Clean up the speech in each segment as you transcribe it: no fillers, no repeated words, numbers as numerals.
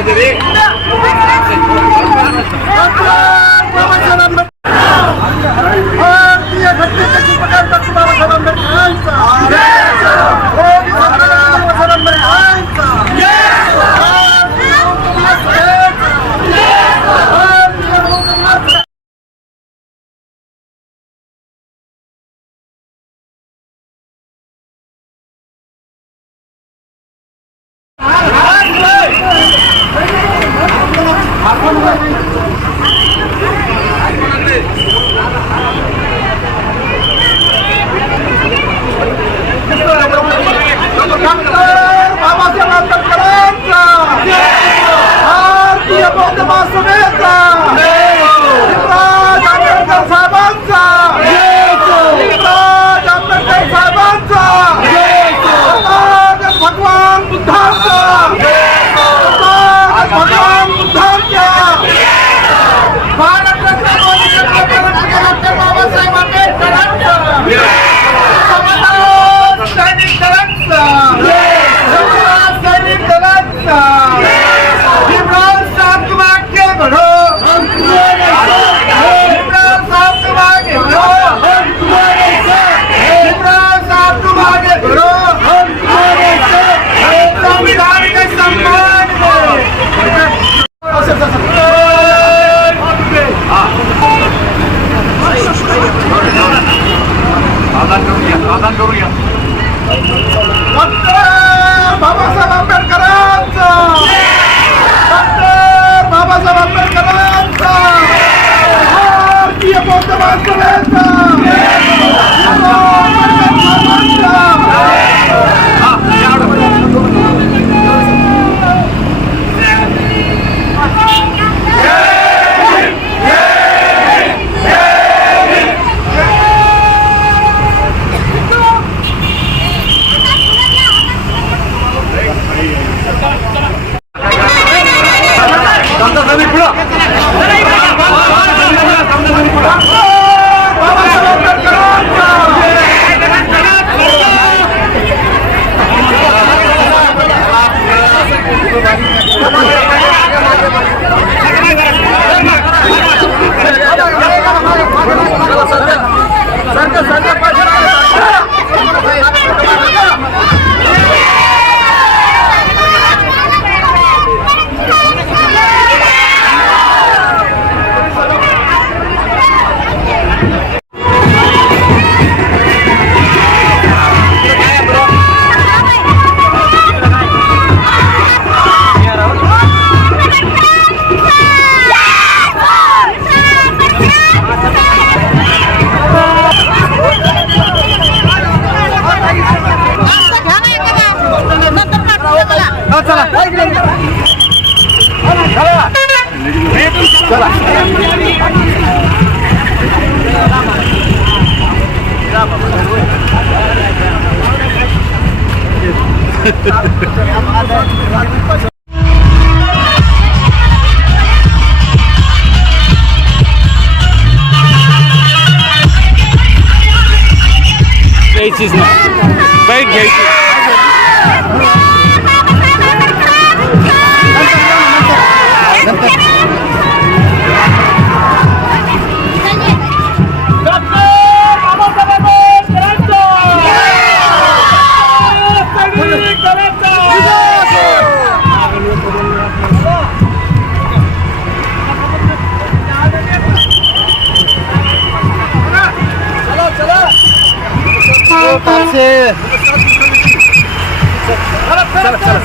पाहिजे रे. भारतीय घटनेचे शिल्पकार डॉक्टर बाबासाहेब आंबेडकरांचा. घ्यायचीच ना बाईक घ्यायची.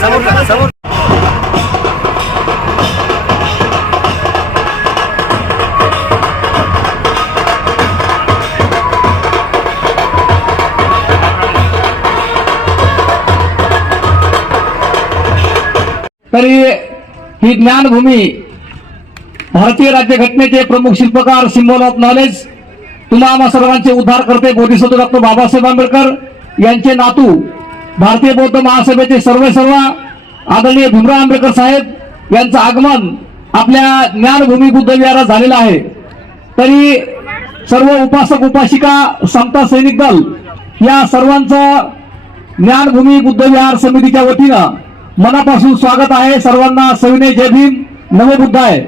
समोर तरी ही ज्ञानभूमी भारतीय राज्यघटनेचे प्रमुख शिल्पकार सिम्बॉल ऑफ नॉलेज तुम्हा आम्हा सर्वांचे उद्धार करते बोधिसत्व डॉक्टर बाबासाहेब आंबेडकर यांचे नातू भारतीय बौद्ध महासभेचे सर्व आदरणीय भीमराव आंबेडकर साहेब यांचं आगमन आपल्या ज्ञानभूमी बुद्ध विहारात झालेलं आहे। तरी सर्व उपासक उपासिका समता सैनिक दल या सर्वांचं ज्ञानभूमी बुद्ध विहार समितीच्या वतीनं मनापासून स्वागत आहे. सर्वांना सविनय जय भीम, नमो बुद्धाय.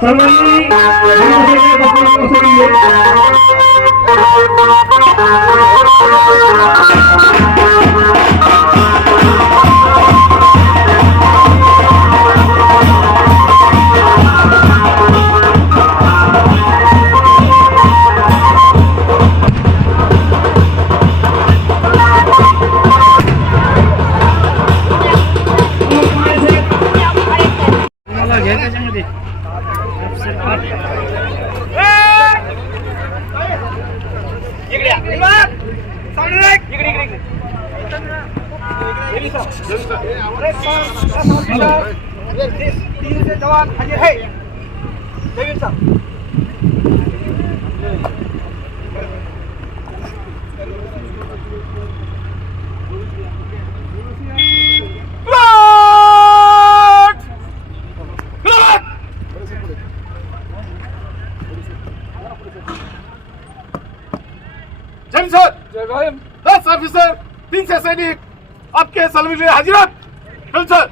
सर्वांनी जय भीम. 10 ऑफिसर 300 सैनिक आपके सलामी में हाजिर. जय सर.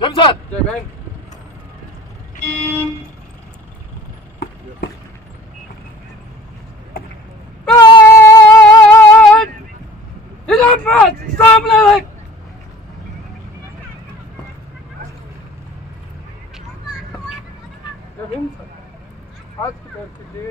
जय सर. जय भीम. आज की परिस्थिती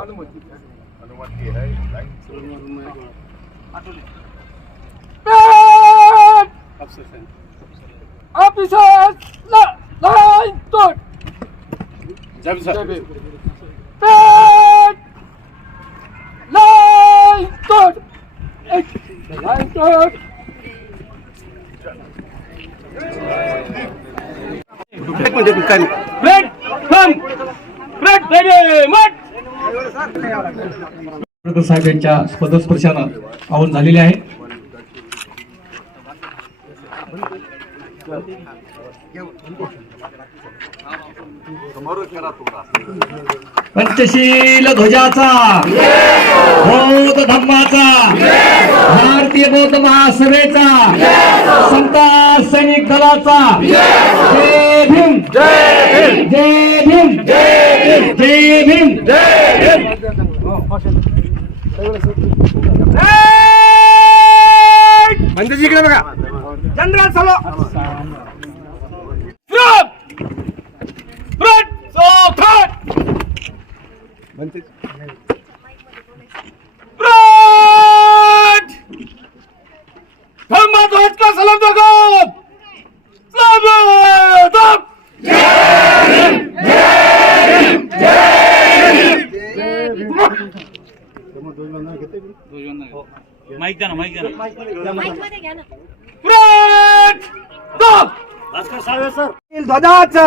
अनुमति है. जय सर. साहेब यांच्या पदस्पर्शानं पावन झालेले आहे. पंचशील ध्वजाचा, बौद्ध धम्माचा, भारतीय बौद्ध महासभेचा, समता सैनिक दलाचा जय भीम, जय भीम, जय भीम, जय भीम, जय भीम. मंदिरजी इकडे बघा. जनरल सलो धर्माध्वज का सलाम दो. माईक द्या ना, माईक द्या ना. ध्वजाचा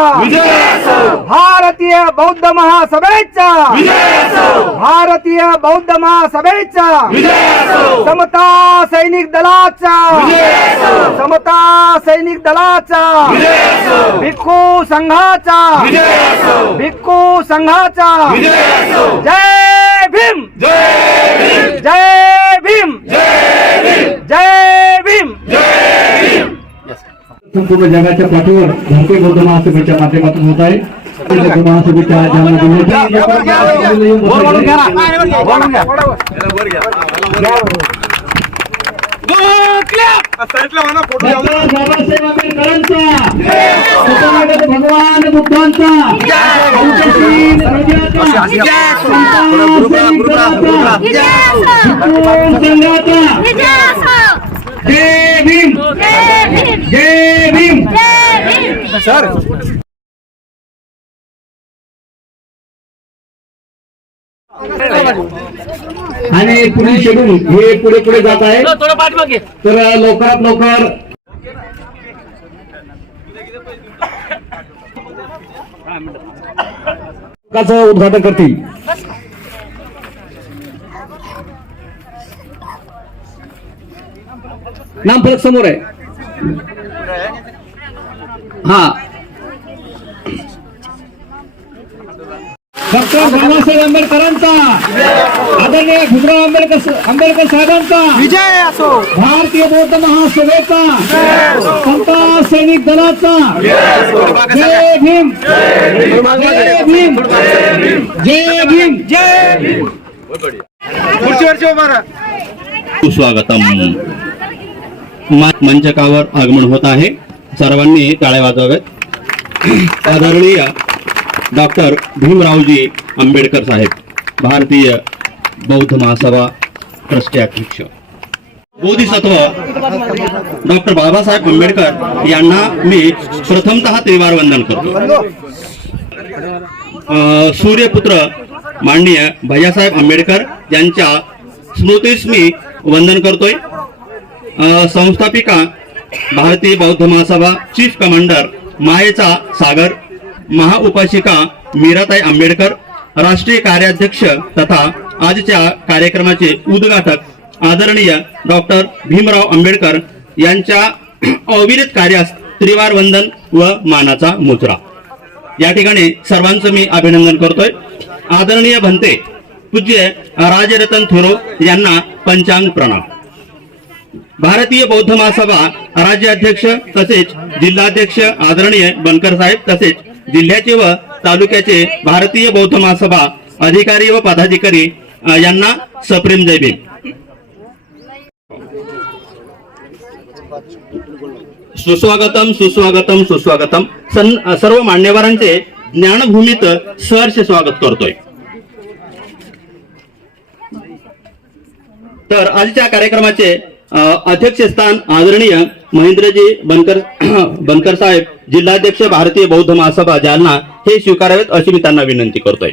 भारतीय बौद्ध महासभेचा, भारतीय बौद्ध महासभेचा, समता सैनिक दलाचा, समता सैनिक दलाचा, भिक्खू संघाचा, भिक्खू संघाचा जय भीम, जय भीम, जय भीम. संपूर्ण जगाच्या पाठीवर भारतीय बौद्ध महासभेच्या माध्यमातून होत आहे. बौद्ध महासभेच्या डॉक्टर बाबासाहेब आंबेडकरांचा, तथागत भगवान बुद्धांचा, अंतहीन प्रजाचा, संघाचा, जय भीम, जय भीम. आणि पुढील शेड्यूल हे पुढे पुढे जात आहे. तर लवकरात लवकर उद्घाटन करतील. नामफलक समोर आहे. हा, डॉक्टर बाबासाहेब आंबेडकरांचा, आदरणीय भीमराव आंबेडकर साहेबांचा विजय असो. भारतीय बौद्ध महासभेचा, समता सैनिक दलाचा जय भीम, जय भीम, जय भीम, जय भीम. सुस्वागतम. मंचकावर आगमन होत आहे. सर्वांनी टाळ्या वाजवाव्यात. आदरणीय डॉक्टर भीमरावजी आंबेडकर साहेब, भारतीय बौद्ध महासभा ट्रस्टी अध्यक्ष. बोधिसत्व डॉक्टर बाबासाहेब आंबेडकर यांना मी प्रथमतः त्रिवार वंदन करतो. सूर्यपुत्र माननीय भैयासाहेब आंबेडकर यांच्या स्मृतीस मी वंदन करतोय. संस्थापिका भारतीय बौद्ध महासभा, चीफ कमांडर मायेचा सागर, महाउपासिका मीराताई आंबेडकर, राष्ट्रीय कार्याध्यक्ष तथा आजच्या कार्यक्रमाचे उद्घाटक आदरणीय डॉक्टर भीमराव आंबेडकर यांच्या अविरत कार्यास त्रिवार वंदन व मानाचा मुजरा. या ठिकाणी सर्वांचं मी अभिनंदन करतोय. आदरणीय भंते पूज्य राजरतन थोरो यांना पंचांग प्रणाम. भारतीय बौद्ध महासभा राज्याध्यक्ष तसेच जिल्हाध्यक्ष आदरणीय बनकर साहेब, तसेच जिल्ह्याचे व तालुक्याचे भारतीय बौद्ध महासभा अधिकारी व पदाधिकारी यांना सप्रेम जय भीम. सुस्वागतम, सुस्वागतम, सुस्वागतम. सर्व मान्यवरांचे ज्ञानभूमीत सहर्ष स्वागत करतोय. तर आजच्या कार्यक्रमाचे अध्यक्षस्थान आदरणीय महेंद्रजी बनकर साहेब, जिल्हाध्यक्ष भारतीय बौद्ध महासभा जालना, हे स्वीकारावेत अशी मी त्यांना विनंती करतोय.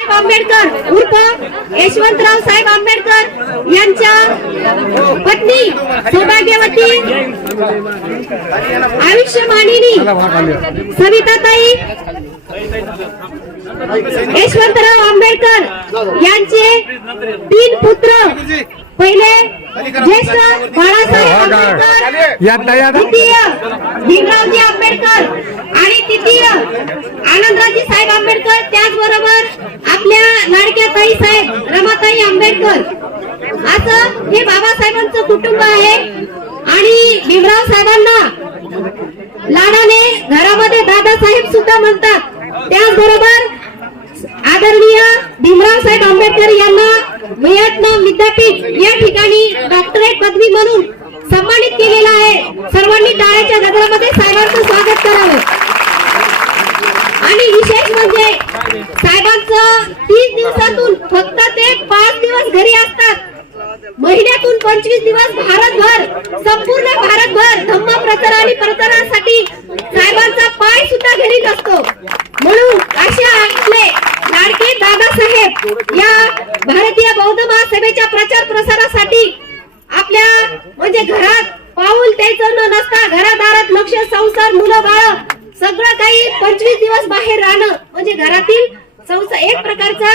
आंबेडकर उर्फ यशवंतराव साहेब आंबेडकर यांच्या पत्नी सौभाग्यवती आयुष्यमानिनी सविताताई यशवंतराव आंबेडकर यांचे 3 पुत्र. पहिले ज्येष्ठ बाळासाहेब आंबेडकर, द्वितीय भीमरावजी आंबेडकर आणि तृतीय आनंदरावजी साहेब आंबेडकर. त्याचबरोबर आपल्या लाडक्या ताई साहेब रमाताई आंबेडकर. असं हे बाबासाहेबांचं कुटुंब आहे. आणि भीमराव साहेबांना लाडाने घरामध्ये दादासाहेब सुद्धा म्हणतात. त्याचबरोबर आदरणीय भीमराव साहेब आंबेडकर यांना वियतनाम विद्यापीठ या ठिकाणी डॉक्टरेट पदवी म्हणून सन्मानित केलेला आहे. सर्वांनी टाळ्याच्या गजरामध्ये साहेबांचं स्वागत करावं. आणि विशेष म्हणजे साहेबांचं 30 दिवसातून फक्त ते 5 दिवस घरी असतात. महिन्यातून 25 दिवस भारतभर, संपूर्ण भारतभर धम्म प्रचार आणि प्रचारासाठी साहेबांचा पाय सुद्धा घरी नसतो. म्हणून अशा आपले लाडके दादासाहेब या भारतीय बौद्ध 25 दिवस बाहेर राहणं म्हणजे घरातील एक प्रकारचा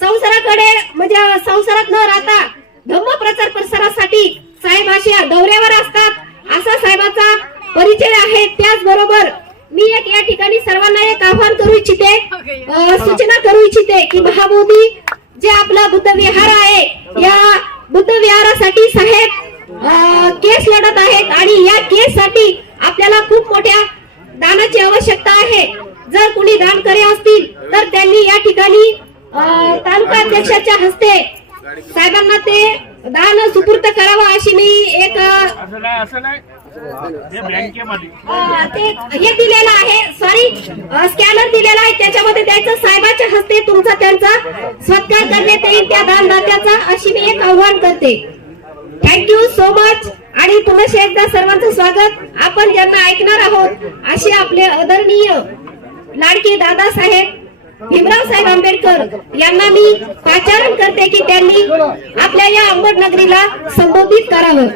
संसाराकडे म्हणजे संसारात न राहता धम्म प्रसारासाठी साहेब अशा दौऱ्यावर असतात असा साहेबाचा परिचय आहे. त्याचबरोबर मी या ठिकाणी सर्वांना एक आव्हान करू इच्छिते, सूचना करू इच्छिते की महाबोधी जे आपला बुद्ध विहार आहे या बुद्ध विहारासाठी साहेब केस लढत आहेत आणि या केस साठी आपल्याला खूप मोठ्या दानाची आवश्यकता आहे. जर कुणी दान करे असतील तर त्यांनी या ठिकाणी तालुका अध्यक्षाच्या हस्ते साहेबांना ते दान सुपूर्द करावं अशी मी एक हे दिलेलं आहे, सॉरी स्कॅनर दिलेला आहे, त्याच्यामध्ये द्यायचं. साहेबाच्या हस्ते तुमचा त्यांचा सत्कार करण्यात येईल त्या दानदात्याचा अशी मी एक आव्हान करते. Thank you so much. आणि पुन्हा एकदा सर्वांचं स्वागत. आपण ज्यांना ऐकणार आहोत असे आपले आदरणीय लाडके दादासाहेब भीमराव साहेब आंबेडकर यांना मी पाचारण करते की त्यांनी आपल्या या अंबड नगरीला संबोधित करावं.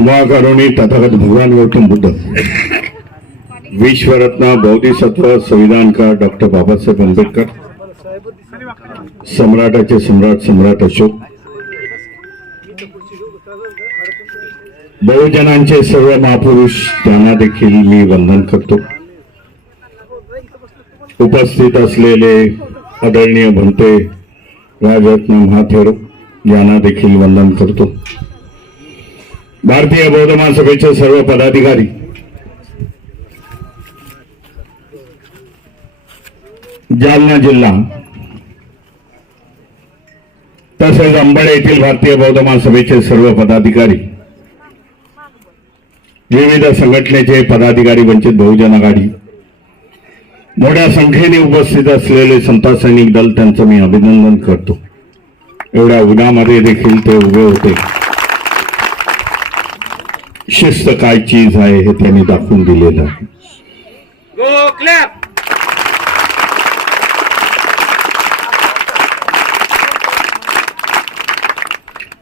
महाकरुणी तथागत भगवान गौतम बुद्ध, विश्वरत्न बोधिसत्व संविधानकार डॉक्टर बाबासाहेब आंबेडकर, सम्राटाचे सम्राट अशोक, बहुजनांचे सर्व महापुरुष त्यांना देखील मी वंदन करतो. उपस्थित असलेले आदरणीय भंते राजरत्न महाथेरो यांना देखील वंदन करतो. भारतीय बौद्ध महासभेचे सर्व पदाधिकारी, जालना जिल्हा तसेच अंबड येथील भारतीय बौद्ध महासभेचे सर्व पदाधिकारी, विविध संघटनेचे पदाधिकारी, वंचित बहुजन आघाडी, मोठ्या संख्येने उपस्थित असलेले समता सैनिक दल, त्यांचं मी अभिनंदन करतो. एवढ्या उन्हामध्ये देखील ते उभे होते. शिस्त काय चीज आहे हे त्यांनी दाखवून दिलेलं आहे. गो क्लॅप.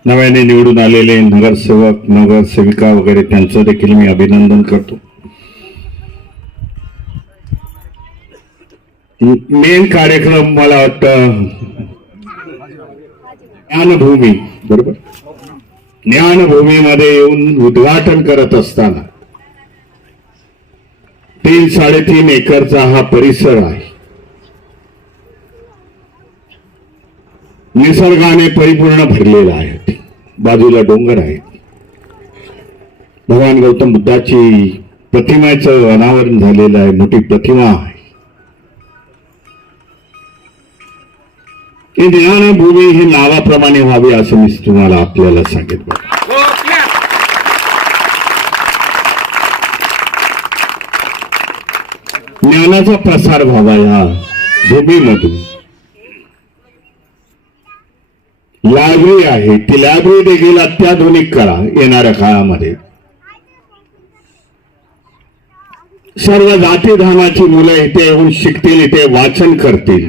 नव्याने निवडून आलेले नगरसेवक, नगरसेविका वगैरे त्यांचं देखील मी अभिनंदन करतो. मेन कार्यक्रम मला वाटतं ज्ञानभूमी, बरोबर, ज्ञानभूमीमध्ये येऊन उद्घाटन करत असताना 3-3.5 एकरचा हा परिसर आहे. निसर्गाने परिपूर्ण भरलेला आहे. बाजूला डोंगर आहे. भगवान गौतम बुद्धाची प्रतिमेचं अनावरण झालेलं आहे. मोठी प्रतिमा आहे. ही ज्ञानभूमी ही नावाप्रमाणे व्हावी असं मी तुम्हाला आपल्याला सांगितलं. गो क्लॅप. ज्ञानाचा प्रसार व्हावा या भूमीमधून. लायब्ररी आहे, ती लायब्ररी देखील अत्याधुनिक करा. येणाऱ्या काळामध्ये सर्व जाती धर्माची मुलं इथे येऊन शिकतील, इथे वाचन करतील.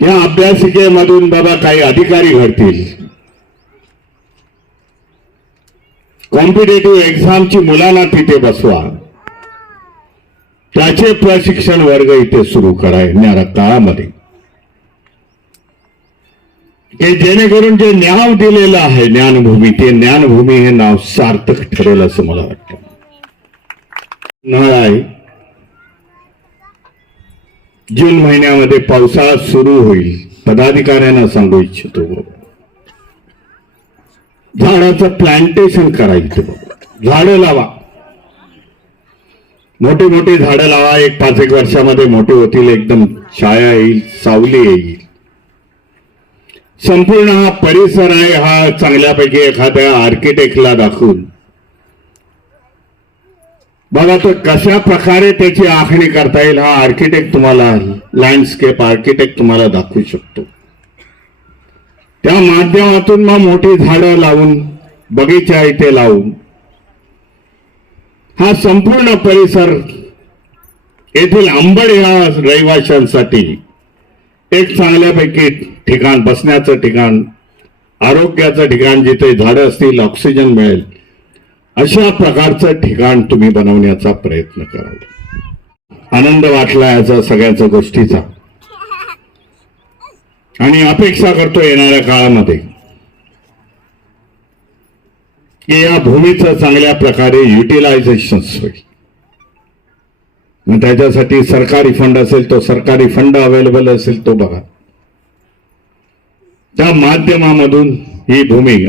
या अभ्यासिकेमधून बाबा काही अधिकारी घडतील. कॉम्पिटेटिव्ह एक्झामची मुलांना तिथे बसवा. त्याचे प्रशिक्षण वर्ग इथे सुरू करा येणाऱ्या काळामध्ये, की जेणेकरून जे नाव दिलेलं आहे ज्ञानभूमी, ते ज्ञानभूमी हे नाव सार्थक ठरेल असं मला वाटतं. उन्हाळा आहे. जून महिन्यामध्ये पावसाळा सुरू होईल. पदाधिकाऱ्यांना सांगू इच्छितो, झाडाचं प्लांटेशन करायचं. झाडं लावा, मोठे मोठे झाडं लावा. 5-1 वर्षामध्ये मोठे होतील. एकदम छाया येईल, सावली येईल. संपूर्ण हा परिसर आहे हा चांगल्यापैकी एखाद्या आर्किटेक्टला दाखवून बघा तो कशा प्रकारे त्याची आखणी करता येईल. हा आर्किटेक्ट तुम्हाला, लँडस्केप आर्किटेक्ट तुम्हाला दाखवू शकतो. त्या माध्यमातून मग मोठी झाडं लावून, बगीचा इथे लावून हा संपूर्ण परिसर येथील अंबड या रहिवाशांसाठी एक चांगल्यापैकी ठिकाण, बसण्याचं ठिकाण, आरोग्याचं ठिकाण, जिथे झाडं असतील, ऑक्सिजन मिळेल अशा प्रकारचं ठिकाण तुम्ही बनवण्याचा प्रयत्न करावा. आनंद वाटला याचा सगळ्याचा गोष्टीचा, आणि अपेक्षा करतो येणाऱ्या काळामध्ये की या भूमीचं चांगल्या प्रकारे युटिलायझेशन होईल. मग त्याच्यासाठी सरकारी फंड असेल तो सरकारी फंड अवेलेबल असेल तो बघा. त्या माध्यमामधून ही भूमी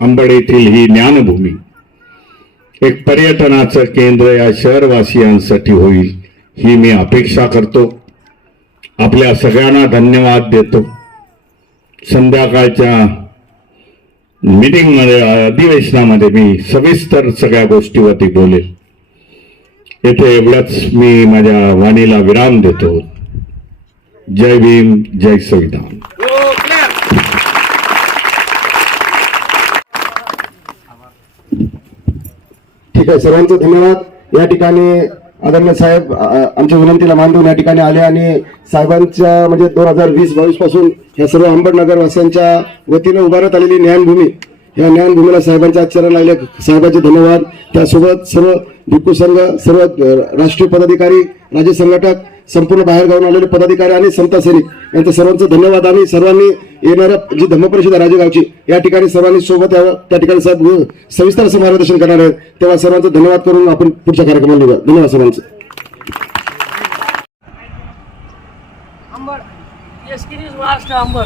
अंबड येथील ही ज्ञानभूमी एक पर्यटनाचं केंद्र या शहरवासियांसाठी होईल ही मी अपेक्षा करतो. आपल्या सगळ्यांना धन्यवाद देतो. संध्याकाळच्या मीटिंगमध्ये अधिवेशनामध्ये मी सविस्तर सगळ्या गोष्टीवरती बोलेल. येथे एवढ्याच मी माझ्या वाणीला विराम देतो. जय भीम, जय संविधान. ठीक आहे, सर्वांचं धन्यवाद. या ठिकाणी आदरणीय साहेब आमच्या विनंतीला मान देऊन या ठिकाणी आले आणि साहेबांच्या म्हणजे 2020-22 पासून ह्या सर्व अंबडनगर वासियांच्या वतीने उभारण्यात आलेली ज्ञानभूमी, या ज्ञानभूमीला साहेबांच्या आचरण लागले. साहेबांचे धन्यवाद. त्यासोबत सर्व भिक्खू संघ, सर्व राष्ट्रीय पदाधिकारी, राज्य संघटक, संपूर्ण बाहेर गावून आलेले पदाधिकारी आणि संत सैनिक यांचं सर्वांचं धन्यवाद. आणि सर्वांनी येणाऱ्या जी धम्मपरिषद आहे राजेगावची या ठिकाणी सर्वांनी सोबत यावं. त्या ठिकाणी साहेब सविस्तर असं मार्गदर्शन करणार आहेत. तेव्हा सर्वांचं धन्यवाद करून आपण पुढच्या कार्यक्रमाला निघूया. धन्यवाद सर्वांचं. अंबड, महाराष्ट्र अंबड.